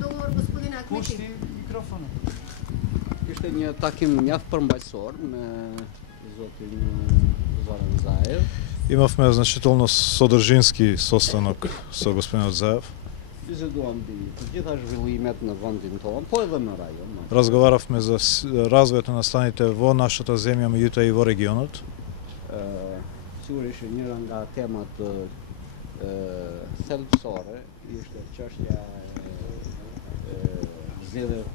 dogovor, gospodine Ahmeti? Pušti mikrofonul. Ishte një takim mjaft përmbajtësor me zotin Zoran Zaev. Имавме значително содржински состанок со господинот Заев. Bizeduam mbi të gjitha zhvillimet në vendin tonë, po edhe në rajon. Разговаравме за развојот на станите во нашата земја, меѓутоа и во регионот. Sigurisht njëra nga temat thelbësore ishte çështja zgjedhjet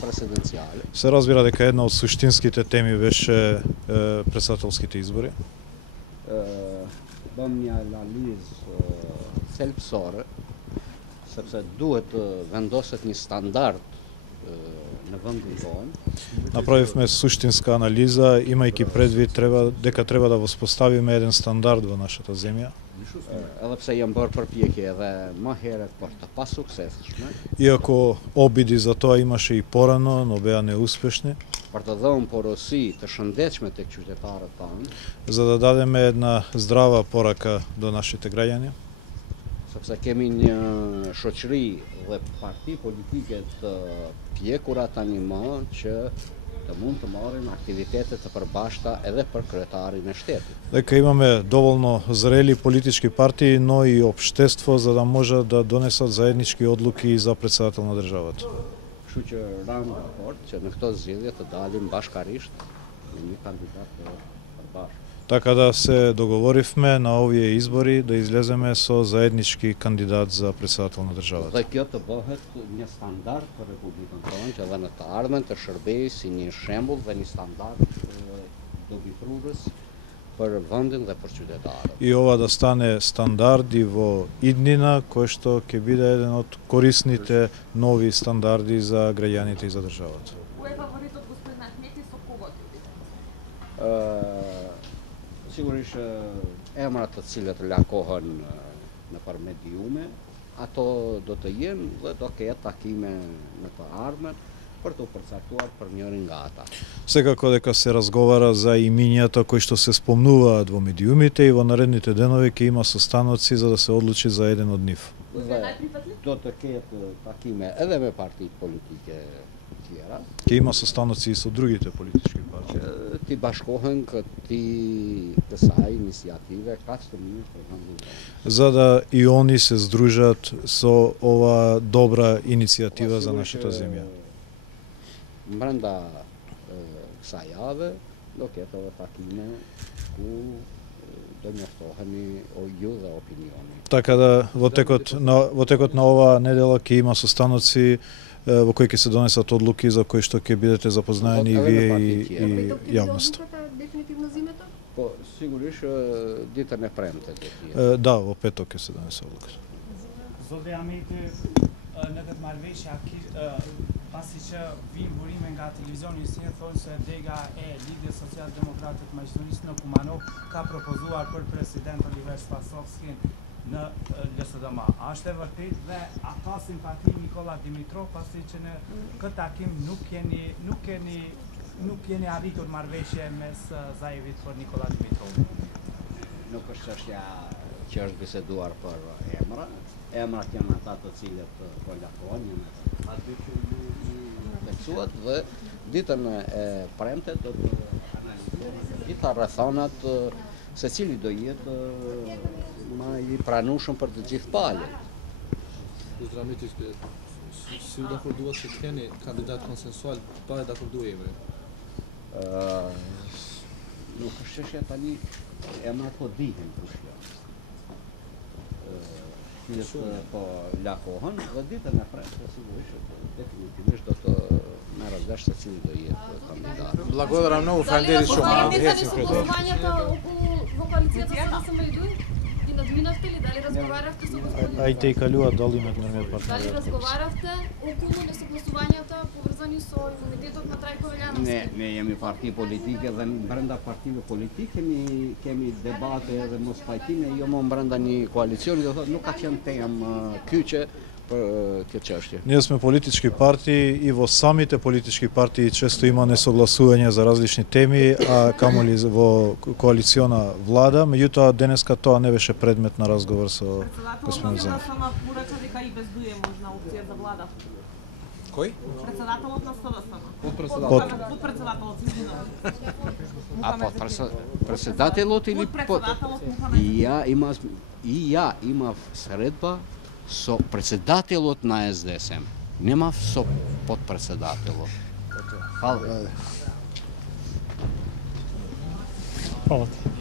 presidenciale. Се разбира дека една од суштинските теми беше председателските избори. Bëm një analizë thelbësore sepse duhet të vendoset një standard në vendin tonë. Направивме суштинска анализа, имајќи предвид дека треба да воспоставиме еден стандард во нашата земја. Edhe pse janë bërë përpjekje edhe më herët por të pasuksesshme. Иако обиди за тоа имаше и порано, но беа неуспешни. Për të dhënë porosi të shëndetshme tek qytetarët tanë. За да дадеме една здрава порака до нашите граѓани. Sepse kemi një shoqëri dhe parti politike të pjekura tani më që të mund të marrin aktivitete të përbashkëta edhe për kryetarin e shtetit. Дека имаме доволно зрели политички партии, но и општество за да може да донесат заеднички одлуки за председател на државата. Kështu që ram raport që në këto zgjedhje të dalim bashkarisht me një kandidat të përbashkët. Така да се договоривме на овие избори да излеземе со заеднички кандидат за председател на државата. Dhe kjo të bëhet një standard për Republikën tonë që edhe në të ardhmen të shërbejë si një shembull dhe një standard dobitrues për vendin dhe për qytetarët. И ова да стане стандард и во иднина, кој што ќе биде еден од корисните нови стандарди за граѓаните и за државата. Кој е фаворитот господин Ахмети, со кого ќе бидете? Sigurisht emrat të cilët lakohen nëpër mediume, ato do të jenë dhe do ketë takime në të ardhmen për të përcaktuar për njërin nga ata. Секако дека се разговара за имињата кои што се спомнуваат во медиумите и во наредните денови ќе има состаноци за да се одлучи за еден од нив. Do të ketë takime edhe me partitë politike tjera. Ќе има состаноци и со другите политички партии. Ti bashkohen kësaj iniciative kaq të mirë për vendin tonë. За да и они се здружат со ова добра иницијатива за нашата земја. Brenda kësaj jave do ketë edhe takime ku do njoftoheni ju dhe opinioni. Така да во текот на оваа недела ќе има состаноци во кои ќе се донесат одлуки за кои што ќе бидете запознаени и вие и јавноста. Дефинитивно зимето? Po, sigurisht ditën e premte do të jetë. Да, во петок ќе се донесе одлука. Zoti Ahmeti, në këtë marrëveshje pasi që vijnë burime nga televizioni sinjë thonë se dega e Lidhjes Social-Demokrate të Maqedonisë në Kumanov ka propozuar për president Oliver Spasovskin në LSDM. A është e vërtet dhe a ka simpati Nikola Dimitrov pasi që në këtë takim nuk keni arritur marrëveshje mes Zaevit për Nikola Dimitrov? Nuk është çështja që është biseduar për emra. Emrat janë ata të cilët po lakohen, aty që tekstuat dhe ditën e premte do të analizohen gjitha rrethonat se cili do jetë më i pranueshëm për të gjithë palët. Si u dakorduat që të keni kandidat konsensual pa e dakordu emrin? Nuk është çështja tani emrat po dihen kush janë. Po lakohen dhe ditën e premte sigurisht definitivisht do të merret vesh se cili do jetë kandidat. Благодарам многу, фалендерит шума. Гласувањето во коалицијата се самоидуј? Ги надминавте ли? Дали разговаравте со господин? Ајте и калуат дали имат нормал партнер. Дали разговаравте околу несогласувањата поврзани со имунитетот на Трајко Велјановски? Ne jemi parti politike dhe brenda partive politike kemi debate dhe mos pajtime, jo më brenda një koalicioni, do thotë nuk ka qenë temë kyçe Кечешти. Ние сме политички партии и во самите политички партии често има несогласување за различни теми, а камоли во коалициона влада, меѓутоа денеска тоа не беше предмет на разговор со господин Земјов. Председателот на СДСМ порача дека и без ДУ е можна опција за влада. Кој? Председателот на СДСМ. Подпредседател. Подпредседателот, Председателот или Подпредседателот Мухамед. И ја имав средба со председателот на СДСМ. Немав со подпредседателот. Фала. Hvala ti.